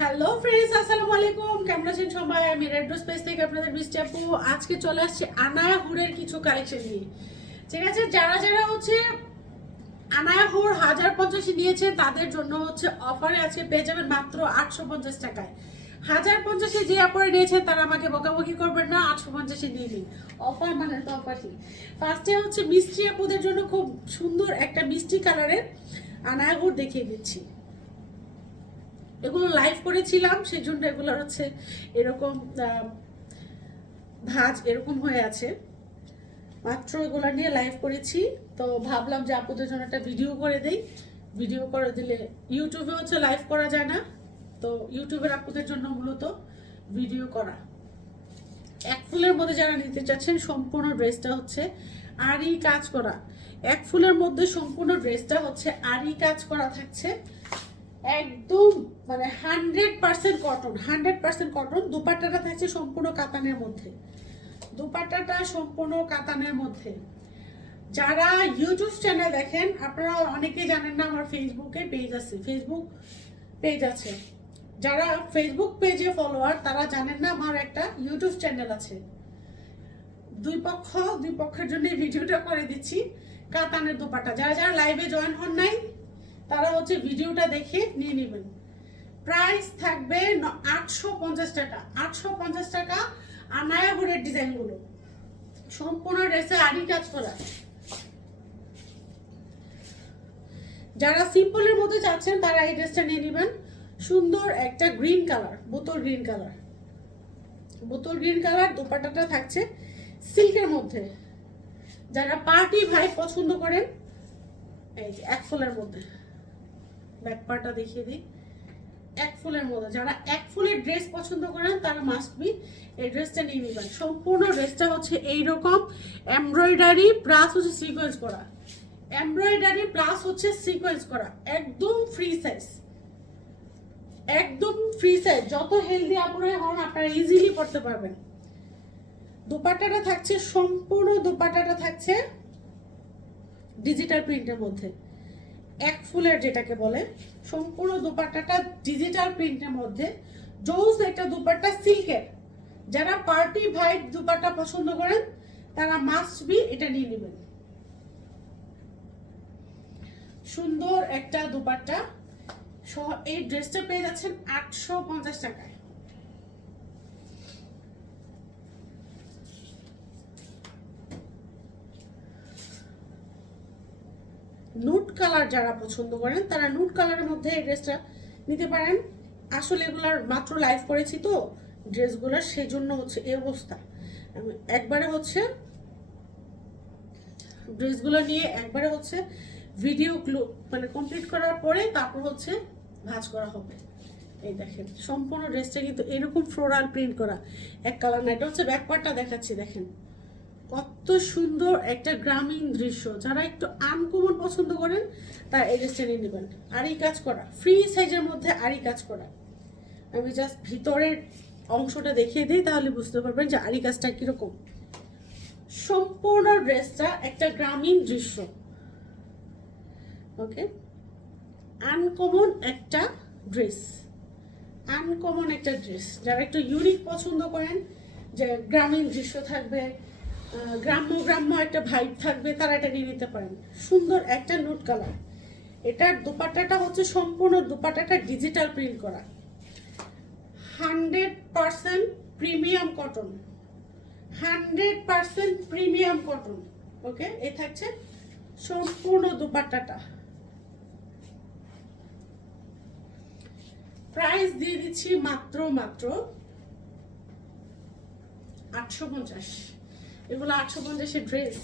Hello friends আসসালামু আলাইকুম। কেমন আছেন সবাই? আমি রেড স্পেস থেকে আপনাদের মিষ্টি আপু আজকে চলে আসছে আনায়া হুরের কিছু কালেকশন নিয়ে। ঠিক আছে? যারা যারা হচ্ছে আনায়া হুর হাজার পঞ্চাশে নিয়েছে, তাদের জন্য হচ্ছে অফারে আছে পেয়ে যাবেন মাত্র আটশো পঞ্চাশ টাকায়। হাজার পঞ্চাশে যে অফারে নিয়েছে, তারা আমাকে বকাবকি করবেন না, আটশো পঞ্চাশে নিয়ে নিন। অফার মানে তো অফারই ফার্স্টে হচ্ছে মিষ্টি আপুদের জন্য খুব সুন্দর একটা মিষ্টি কালারের আনায়া হুর দেখিয়ে দিচ্ছি। এগুলো লাইভ করেছিলাম সেই জন্য এগুলো হচ্ছে এরকম ভাঁজ এরকম হয়ে আছে। মাত্র এগুলো নিয়ে লাইভ করেছি, তো ভাবলাম যে আপুদের জন্য একটা ভিডিও করে দেই। ভিডিও করে দিলে ইউটিউবে হচ্ছে লাইভ করা যায় না, তো ইউটিউবের আপুদের জন্য মূলত ভিডিও করা। এক ফুলের মধ্যে যারা নিতে চাচ্ছেন, সম্পূর্ণ ড্রেসটা হচ্ছে আরই কাজ করা। এক ফুলের মধ্যে সম্পূর্ণ ড্রেসটা হচ্ছে আরই কাজ করা থাকছে। একদম মানে hundred percent cotton hundred percent cotton দুপাট্টাটা থাকছে সম্পূর্ণ কাতানের মধ্যে। দুপাট্টাটা সম্পূর্ণ কাতানের মধ্যে। যারা ইউটিউব চ্যানেল দেখেন, আপনারা অনেকেই জানেন না আমার ফেসবুকে পেজ আছে। ফেসবুক পেজ আছে। যারা ফেসবুক পেজে ফলোয়ার তারা জানেন না আমার একটা ইউটিউব চ্যানেল আছে। দুই পক্ষ, দুই পক্ষের জন্য ভিডিওটা করে দিচ্ছি, কাতানের দুপাটা যারা যারা লাইভে জয়েন হন নাই তারা হচ্ছে ভিডিওটা দেখে নিয়ে নেবেন। প্রাইস থাকবে আটশো পঞ্চাশ টাকা, আটশো পঞ্চাশ টাকা। আর আনায়াগুড়ের ডিজাইনগুলো। সম্পূর্ণ ড্রেসে আড়ি কাজ করা। যারা সিম্পলের মধ্যে চাচ্ছেন, তারা এই ড্রেসটা নিয়ে নেবেন। সুন্দর একটা গ্রিন কালার, বোতল গ্রিন কালার। বোতল গ্রিন কালার দোপাট্টাটা থাকছে সিল্কের মধ্যে। যারা পার্টি ভাই পছন্দ করেন, এই যে, এক ফোলের মধ্যে। ব্যাক পার্টটা দেখিয়ে দিই। এক ফুলের মধ্যে যারা এক ফুলের ড্রেস পছন্দ করেন তারা মাস্ট বি এই ড্রেসটা নিয়ে নেবেন। সম্পূর্ণ ড্রেসটা হচ্ছে এইরকম এমব্রয়ডারি প্লাস হচ্ছে সিকোয়েন্স করা। এমব্রয়ডারি প্লাস হচ্ছে সিকোয়েন্স করা। একদম ফ্রি সাইজ একদম ফ্রি সাইজ যত হেলদি আপনারা হন, আপনারা ইজিলি পড়তে পারবেন। দোপাট্টাটা থাকছে, সম্পূর্ণ দোপাট্টাটা থাকছে ডিজিটাল প্রিন্টের মধ্যে। এক ফুলের যেটাকে বলে, সম্পূর্ণ দুপাট্টাটা ডিজিটাল প্রিন্টের মধ্যে। জোস একটা দুপাট্টা সিল্কের যারা পার্টি ভাইট দুপাট্টা পছন্দ করেন, তারা মাস্ট বি এটা নিয়ে নেবেন। সুন্দর একটা দুপাট্টা। এই ড্রেসটা পেয়ে যাচ্ছেন আটশো পঞ্চাশ টাকায় নুট কালার যারা পছন্দ করেন, তারা নুট কালারের মধ্যে এই ড্রেসটা নিতে পারেন। আসলে এগুলার মাত্র লাইভ করেছি তো ড্রেসগুলোর সেই জন্য হচ্ছে এই অবস্থা। একবারে হচ্ছে ড্রেসগুলো নিয়ে একবারে হচ্ছে ভিডিও মানে কমপ্লিট করার পরে তারপর হচ্ছে ভাজ করা হবে। এই দেখেন, সম্পূর্ণ ড্রেসটা কিন্তু এরকম ফ্লোরাল প্রিন্ট করা। এক কালার না, এটা হচ্ছে ব্যাকপার্টটা দেখাচ্ছি, দেখেন। কত সুন্দর একটা গ্রামীণ দৃশ্য। যারা একটু আনকমন পছন্দ করেন, তারা এই ড্রেসটা নিয়ে নেবেন। আরই কাজ করা। ফ্রি সাইজের মধ্যে আরই কাজ করা। আমি জাস্ট ভিতরের অংশটা দেখিয়ে দিই, তাহলে বুঝতে পারবেন যে আরই কাজটা কীরকম। সম্পূর্ণ ড্রেসটা একটা গ্রামীণ দৃশ্য। ওকে আনকমন একটা ড্রেস আনকমন একটা ড্রেস যারা একটু ইউনিক পছন্দ করেন, যে গ্রামীণ দৃশ্য থাকবে গ্রাম্য গ্রাম্য একটা ভাইব থাকবে, তারা এটা নিয়ে নিতে পারেন। সুন্দর একটা নোট কালার এটার দুপাট্টাটা হচ্ছে সম্পূর্ণ দুপাট্টাটা ডিজিটাল প্রিন্ট করা। Hundred percent premium cotton hundred percent premium cotton okay এ থাকছে সম্পূর্ণ দুপাট্টাটা। প্রাইস দিয়ে দিচ্ছি মাত্র মাত্র আটশো পঞ্চাশ। এগুলো আটশো পঞ্চাশের ড্রেস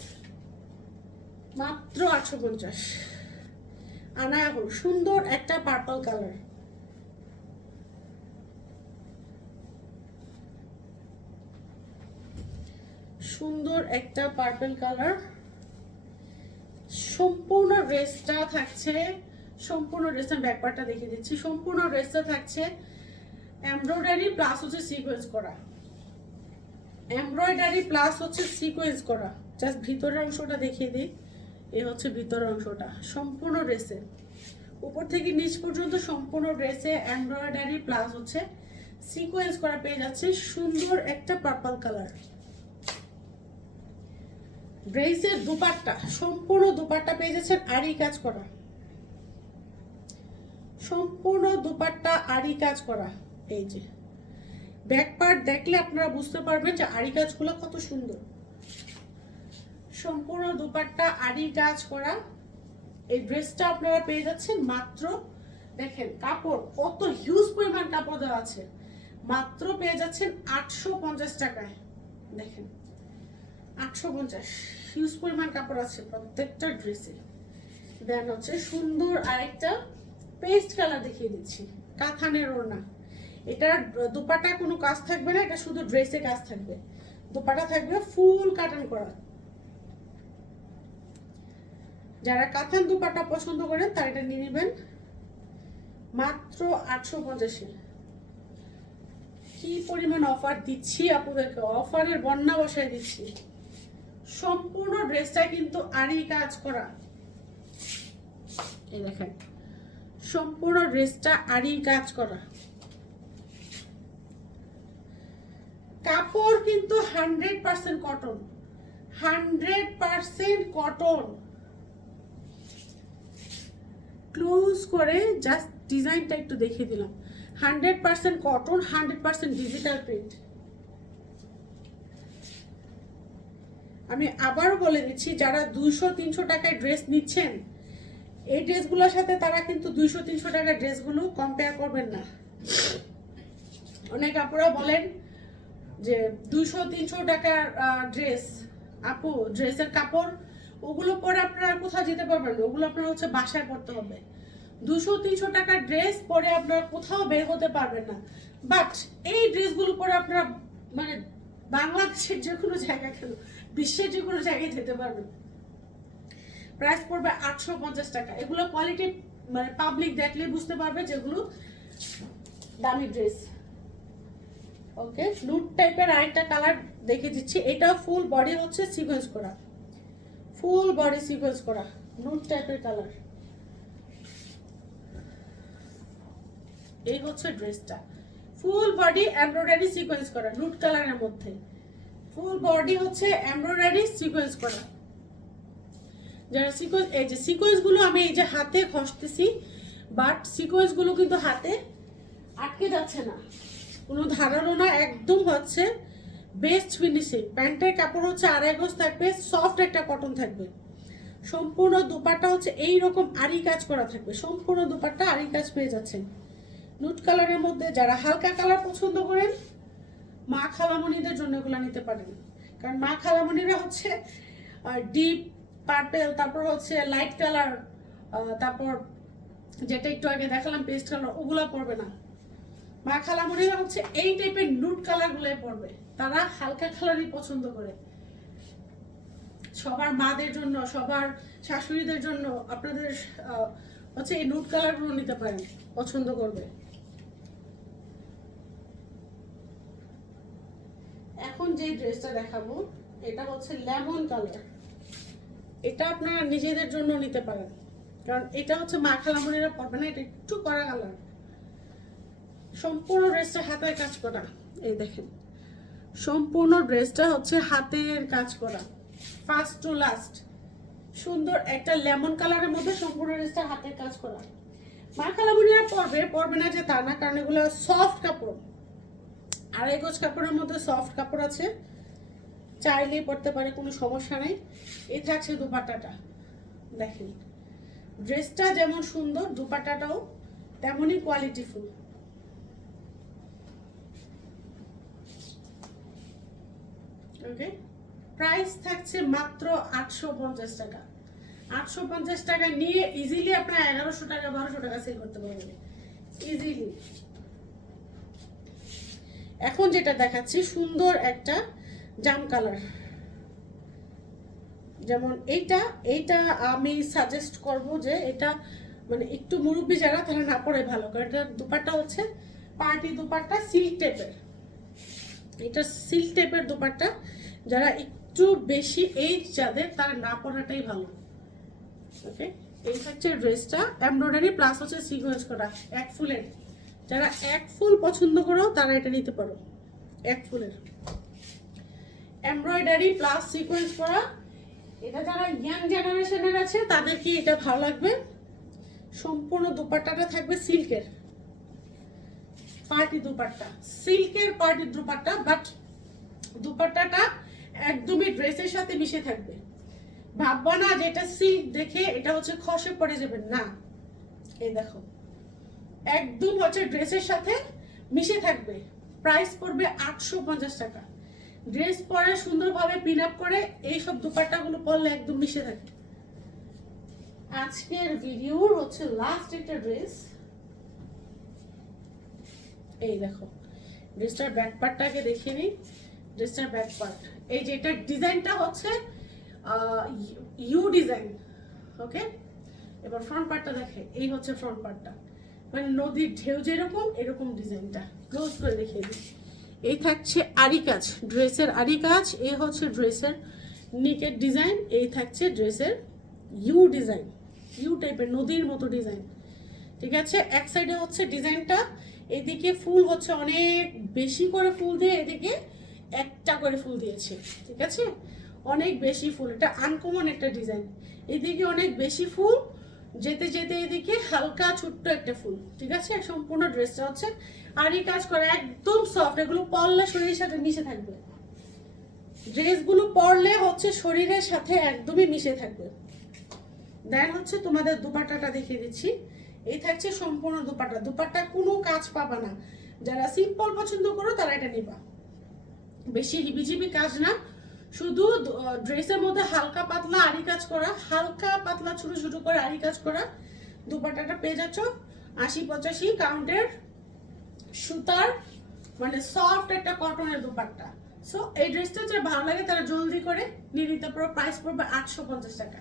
মাত্র আটশো পঞ্চাশ। আনায়াগুল সুন্দর একটা পার্পল কালার সুন্দর একটা পার্পল কালার সম্পূর্ণ ড্রেসটা থাকছে, সম্পূর্ণ ড্রেসের ব্যাপারটা দেখিয়ে দিচ্ছি। সম্পূর্ণ ড্রেসটা থাকছে এমব্রয়ডারি প্লাস হচ্ছে সিকোয়েন্স করা। এমব্রয়ডারি প্লাস হচ্ছে সিকোয়েন্স করা। জাস্ট ভিতরের অংশটা দেখিয়ে দিই। এ হচ্ছে ভিতরের অংশটা। সম্পূর্ণ ড্রেসে উপর থেকে নিচ পর্যন্ত সম্পূর্ণ ড্রেসে এমব্রয়ডারি প্লাস হচ্ছে সিকোয়েন্স করা পেয়ে যাচ্ছে সুন্দর একটা পার্পল কালার ড্রেসের দুপাট্টা, সম্পূর্ণ দুপাট্টা পেয়ে যাচ্ছেন আড়ি কাজ করা। সম্পূর্ণ দুপাট্টা আড়ি কাজ করা। এই যে। ব্যাক পার্ট দেখলে আপনারা বুঝতে পারবেন যে আড়ি গাছগুলো কত সুন্দর। সম্পূর্ণ দুপাট্টা আড়ি গাছ করা। এই ড্রেসটা আপনারা পেয়ে যাচ্ছেন মাত্র, দেখেন কাপড়, কত হিউজ পরিমাণ কাপড় দেওয়া আছে। মাত্র পেয়ে যাচ্ছেন আটশো পঞ্চাশ টাকায়। দেখেন, আটশো পঞ্চাশ হিউজ পরিমাণ কাপড় আছে প্রত্যেকটা ড্রেসে দেন হচ্ছে সুন্দর আরেকটা পেস্ট কালার দেখিয়ে দিচ্ছি, কাথানের ওড়না। এটার দুপাটা কোনো কাজ থাকবে না, এটা শুধু ড্রেসে কাজ থাকবে। দুপাটা থাকবে ফুল কাটান করা। যারা কাতান দুপাটা পছন্দ করেন, তারা এটা নিয়ে নেবেন মাত্র আটশো পঞ্চাশে। কি পরিমাণ অফার দিচ্ছি আপনাদেরকে? অফারের বন্যা বসায় দিচ্ছি। সম্পূর্ণ ড্রেসটা কিন্তু আড়ি কাজ করা। এই দেখেন, সম্পূর্ণ ড্রেসটা আড়ি কাজ করা। কাপড় কিন্তু hundred percent cotton. Hundred percent cotton. Close করে জাস্ট ডিজাইনটা একটু দেখিয়ে দিলাম। Hundred percent cotton, hundred percent digital print আমি আবারও বলে দিচ্ছি, যারা দুইশো, তিনশো টাকায় ড্রেস নিচ্ছেন, এই ড্রেসগুলোর সাথে তারা কিন্তু দুইশো, তিনশো টাকার ড্রেসগুলো কম্পেয়ার করবেন না। অনেক আপুরা বলেন যে দুশো তিনশো টাকার ড্রেস আপু ড্রেসের কাপড়, ওগুলো পরে আপনারা কোথাও যেতে পারবেন ওগুলো আপনার হচ্ছে বাসায় পড়তে হবে। দুশো তিনশো টাকার ড্রেস পরে আপনারা কোথাও বের হতে পারবেন না। বাট এই ড্রেসগুলো পরে আপনারা মানে বাংলাদেশের যে কোনো জায়গা কেন, বিশ্বের যে কোনো জায়গায় যেতে পারবেন। প্রাইস পড়বে আটশো পঞ্চাশ টাকা। এগুলো কোয়ালিটি মানে পাবলিক দেখলে বুঝতে পারবে যেগুলো দামি ড্রেস ওকে? নুট টাইপের আরেকটা কালার দেখে দিচ্ছি। এটা ফুল বডি হচ্ছে সিকোয়েন্স করা। ফুল বডি সিকোয়েন্স করা। নুট টাইপের কালার। এই হচ্ছে ড্রেসটা। ফুল বডি এমব্রয়ডারি সিকোয়েন্স করা, নুট কালারের মধ্যে। ফুল বডি হচ্ছে এমব্রয়ডারি সিকোয়েন্স করা। যারা সিকোয়েন্স, এই যে সিকোয়েন্সগুলো আমি এই যে হাতে ঘষতেছি, বাট সিকোয়েন্সগুলো কিন্তু হাতে আটকে যাচ্ছে না। কোনো ধারালো না, একদম হচ্ছে বেস্ট ফিনিশিং প্যান্টের কাপড় হচ্ছে আড়াই গজ থাকবে সফট একটা কটন থাকবে। সম্পূর্ণ দুপাট্টা হচ্ছে এই রকম আড়ি কাজ করা থাকবে। সম্পূর্ণ দুপাট্টা আড়ি কাজ পেয়ে যাচ্ছেন। নুট কালারের মধ্যে যারা হালকা কালার পছন্দ করেন, মা খালামণিদের জন্য এগুলো নিতে পারেন। কারণ মা খালামণিরা হচ্ছে ডিপ পার্পেল তারপর হচ্ছে লাইট কালার তারপর যেটা একটু আগে দেখালাম পেস্ট কালার ওগুলো পড়বে না। মা খালামণিরা হচ্ছে এই টাইপের নুট কালারগুলোই পরবে। তারা হালকা কালারই পছন্দ করে। সবার মাদের জন্য, সবার শাশুড়িদের জন্য আপনাদের হচ্ছে এই নুট কালারগুলো নিতে পারেন, পছন্দ করবে। এখন যে ড্রেসটা দেখাবো, এটা হচ্ছে লেমন কালার এটা আপনারা নিজেদের জন্য নিতে পারেন। কারণ এটা হচ্ছে মা খালামণিরা পড়বে না, এটা একটু কড়া কালার সম্পূর্ণ ড্রেসটা হাতের কাজ করা। এই দেখেন। সম্পূর্ণ ড্রেসটা হচ্ছে হাতের কাজ করা। ফার্স্ট টু লাস্ট সুন্দর একটা লেমন কালারের মধ্যে সম্পূর্ণ ড্রেসটা হাতের কাজ করা। মা খালামুনিরা পরবে পরবে না যে তা না, কারণ এগুলো সফট কাপড়। আড়াই গজ কাপড়ের মধ্যে সফট কাপড় আছে। চাইলেই পরতে পারে, কোনো সমস্যা নেই। এই থাকছে দুপাট্টাটা দেখেন। ড্রেসটা যেমন সুন্দর দুপাট্টাটাও তেমনই কোয়ালিটিফুল ওকে প্রাইস থাকছে মাত্র আটশো পঞ্চাশ টাকা। আটশো পঞ্চাশ টাকা নিয়ে ইজিলি আপনার এগারোশো টাকা, বারোশো টাকা সেল করতে পারবেন। ইজিলি এখন যেটা দেখাচ্ছি, সুন্দর একটা জাম কালার যেমন এইটা এইটা আমি সাজেস্ট করব যে এটা মানে একটু মুরব্বী যারা, তারা না পরে ভালো, কারণ এটা দুপাট্টা হচ্ছে পার্টি দুপাট্টা সিল্ক টাইপের এটা সিল্ক টাইপের দুপাট্টা। যারা একটু বেশি এইজ যাদের, তারা না পরাটাই ভালো। ওকে এই হচ্ছে ড্রেসটা এমব্রয়ডারি প্লাস হচ্ছে সিকোয়েন্স করা এক ফুলের। যারা এক ফুল পছন্দ করো, তারা এটা নিতে পারো। এক ফুলের। এমব্রয়ডারি প্লাস সিকোয়েন্স করা। এটা যারা ইয়াং জেনারেশনের আছে তাদেরকে এটা ভালো লাগবে? সম্পূর্ণ দুপাট্টাটা থাকবে সিল্কের পার্টি দুপাট্টা, সিল্কের পার্টি দুপাট্টা বাট দুপাট্টাটা একদমই ড্রেসের সাথে মিশে থাকবে। ভাববা না যে এটা সিল্ক দেখে এটা হচ্ছে খসে পড়ে যাবে। না। এই দেখো, একদম হচ্ছে ড্রেসের সাথে মিশে থাকবে। প্রাইস পড়বে আটশো পঞ্চাশ টাকা। ড্রেস পরে সুন্দরভাবে পিন আপ করে এইসব দুপাট্টাগুলো পরলে একদম মিশে থাকে আজকের ভিডিওর হচ্ছে লাস্ট একটা ড্রেস এই দেখো ড্রেসটার ব্যাক পার্টটাকে দেখে নিই। ড্রেসটার ব্যাক পার্ট এই যে এটার ডিজাইনটা হচ্ছে ইউ ডিজাইন ওকে এবার ফ্রন্ট পার্টটা দেখে, এই হচ্ছে ফ্রন্ট পার্টটা মানে নদীর ঢেউ যেরকম, এরকম ডিজাইনটা ক্লোজ করে দেখিয়ে দিই। এই থাকছে আরি কাজ ড্রেসের আরি কাজ এই হচ্ছে ড্রেসের নিকের ডিজাইন এই থাকছে ড্রেসের ইউ ডিজাইন ইউ টাইপের নদীর মতো ডিজাইন ঠিক আছে? এক সাইডে হচ্ছে ডিজাইনটা এদিকে ফুল হচ্ছে অনেক বেশি করে ফুল দিয়ে এদিকে একটা করে ফুল দিয়েছে, ঠিক আছে? অনেক বেশি ফুল, এটা আনকমন একটা ডিজাইন এদিকে অনেক বেশি ফুল, যেতে যেতে এদিকে হালকা ছোট্ট একটা ফুল, ঠিক আছে? সম্পূর্ণ ড্রেসটা হচ্ছে আর এই কাজ করে একদম সফট এগুলো পরলে শরীরের সাথে মিশে থাকবে। ড্রেসগুলো পরলে হচ্ছে শরীরের সাথে একদমই মিশে থাকবে। দেন হচ্ছে তোমাদের দুপাটাটা দেখিয়ে দিচ্ছি। এই থাকছে সম্পূর্ণ দুপাট্টা। দুপাট্টা কোনো কাজ পাবা না। যারা সিম্পল পছন্দ করো, তারা এটা নিবা। বেশি হিবিজিবি কাজ না। শুধু ড্রেসের মধ্যে হালকা পাতলা আড়ি কাজ করা, হালকা পাতলা ছোট ছোট করে আড়ি কাজ করা। দুপাট্টাটা পেয়ে যাচ্ছ। আশি পঁচাশি কাউন্টের সুতার মানে সফট একটা কটনের দুপাট্টা। সো এই ড্রেসটা যারা ভালো লাগে তারা জলদি করে নিয়ে নিতে পারো। প্রাইস পড়বে আটশো পঞ্চাশ টাকা।